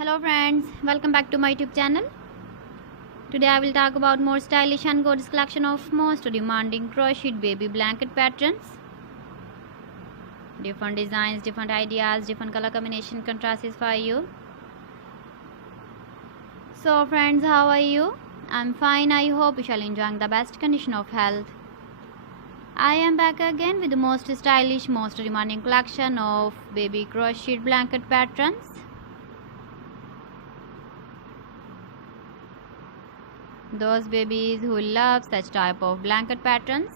Hello friends, welcome back to my YouTube channel. Today I will talk about more stylish and gorgeous collection of most demanding crocheted baby blanket patterns. Different designs, different ideas, different color combination contrasts for you. So friends, how are you? I'm fine. I hope you shall enjoy the best condition of health. I am back again with the most stylish, most demanding collection of baby crocheted blanket patterns. Those babies who love such type of blanket patterns.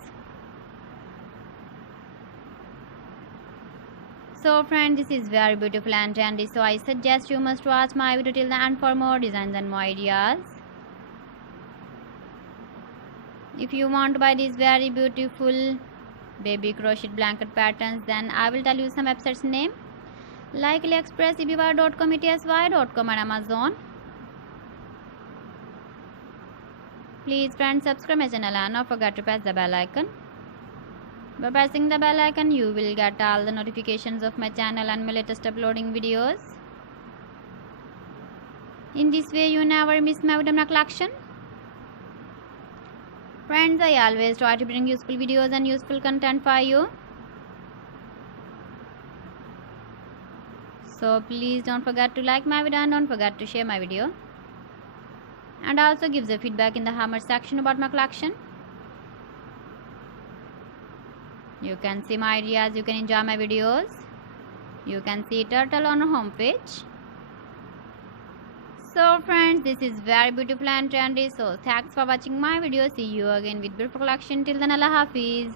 So friends, this is very beautiful and trendy, so I suggest you must watch my video till the end for more designs and more ideas. If you want to buy these very beautiful baby crocheted blanket patterns, then I will tell you some websites name like AliExpress, eBay.com, etsy.com and Amazon. Please friends, subscribe my channel and don't forget to press the bell icon. By pressing the bell icon, you will get all the notifications of my channel and my latest uploading videos. In this way, you never miss my video collection. Friends, I always try to bring useful videos and useful content for you. So please don't forget to like my video and don't forget to share my video. And also give the feedback in the comment section about my collection. You can see my ideas, you can enjoy my videos. You can see turtle on our homepage. So friends, this is very beautiful and trendy. So thanks for watching my video. See you again with beautiful collection. Till then, Allah Hafiz.